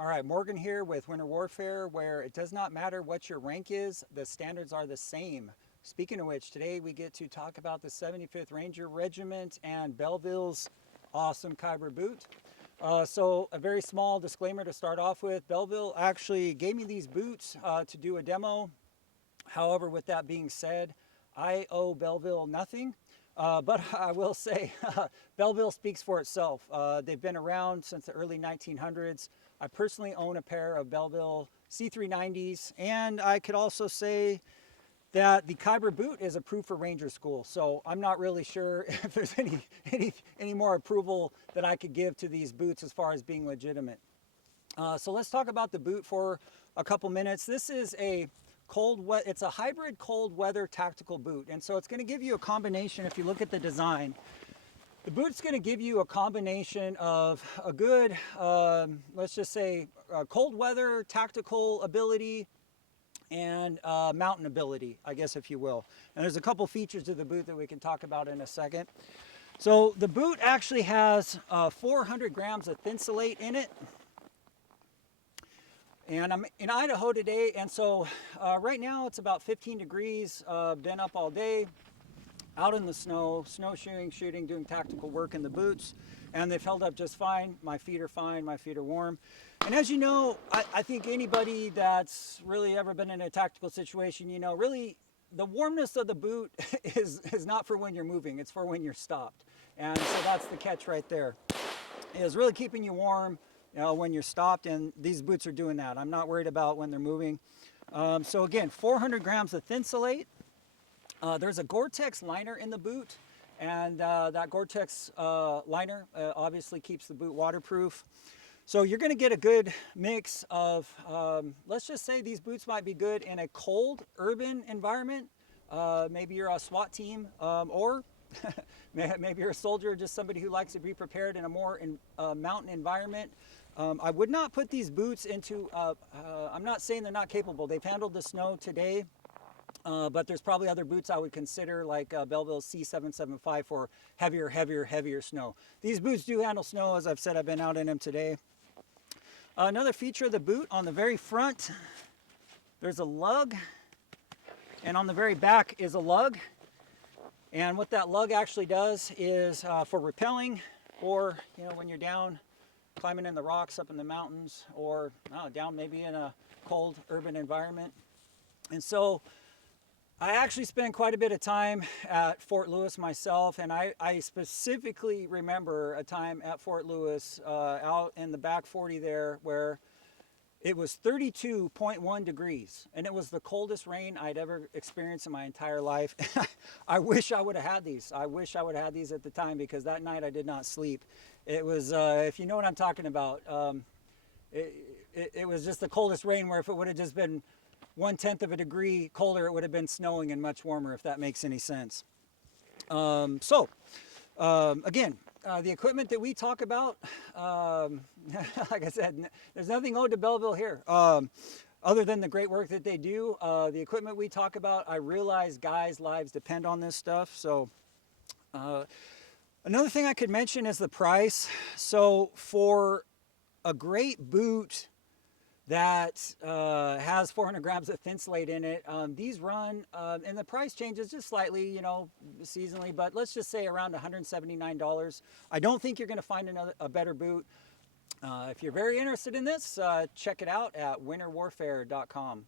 All right, Morgan here with Winter Warfare, where it does not matter what your rank is, the standards are the same. Speaking of which, today we get to talk about the 75th Ranger Regiment and Belleville's awesome Khyber boot. So a very small disclaimer to start off with. Belleville actually gave me these boots to do a demo. However, with that being said, I owe Belleville nothing. But I will say, Belleville speaks for itself. They've been around since the early 1900s. I personally own a pair of Belleville C390s, and I could also say that the Khyber boot is approved for Ranger School. So I'm not really sure if there's any more approval that I could give to these boots as far as being legitimate. So let's talk about the boot for a couple minutes. This is it's a hybrid cold weather tactical boot, and so it's going to give you a combination. If you look at the design, the boot's going to give you a combination of a good, let's just say, cold weather tactical ability and mountain ability, I guess, if you will. And there's a couple features to the boot that we can talk about in a second. So the boot actually has 400 grams of Thinsolate in it. And I'm in Idaho today, and so right now it's about 15 degrees. Been up all day, out in the snow, snowshoeing, shooting, doing tactical work in the boots, and they've held up just fine. My feet are fine, my feet are warm. And as you know, I think anybody that's really ever been in a tactical situation, you know, really the warmness of the boot is not for when you're moving, it's for when you're stopped. And so that's the catch right there. It is really keeping you warm, you know, when you're stopped, and these boots are doing that. I'm not worried about when they're moving. So again, 400 grams of Thinsolate. There's a Goretex liner in the boot, and that Goretex liner obviously keeps the boot waterproof. So you're going to get a good mix of, let's just say these boots might be good in a cold urban environment. Maybe you're a SWAT team, or maybe you're a soldier, just somebody who likes to be prepared in a more mountain environment. I would not put these boots into, I'm not saying they're not capable. They've handled the snow today, but there's probably other boots I would consider, like Belleville C775 for heavier snow. These boots do handle snow. As I've said, I've been out in them today. Another feature of the boot, on the very front, there's a lug, and on the very back is a lug. And what that lug actually does is for rappelling, or, you know, when you're down climbing in the rocks up in the mountains, or down maybe in a cold urban environment. And so I actually spent quite a bit of time at Fort Lewis myself, and I specifically remember a time at Fort Lewis out in the back 40 there where it was 32.1 degrees, and it was the coldest rain I'd ever experienced in my entire life. I wish I would have had these. I wish I would have had these at the time, because that night I did not sleep. It was, if you know what I'm talking about, it was just the coldest rain, where if it would have just been 1/10 of a degree colder, it would have been snowing and much warmer, if that makes any sense. Again, the equipment that we talk about, like I said, there's nothing owed to Belleville here, other than the great work that they do. The equipment we talk about, I realize guys' lives depend on this stuff. So another thing I could mention is the price. So for a great boot that has 400 grams of Thinsolate in it, these run, and the price changes just slightly, you know, seasonally, but let's just say around $179. I don't think you're going to find a better boot. If you're very interested in this, check it out at winterwarfare.com.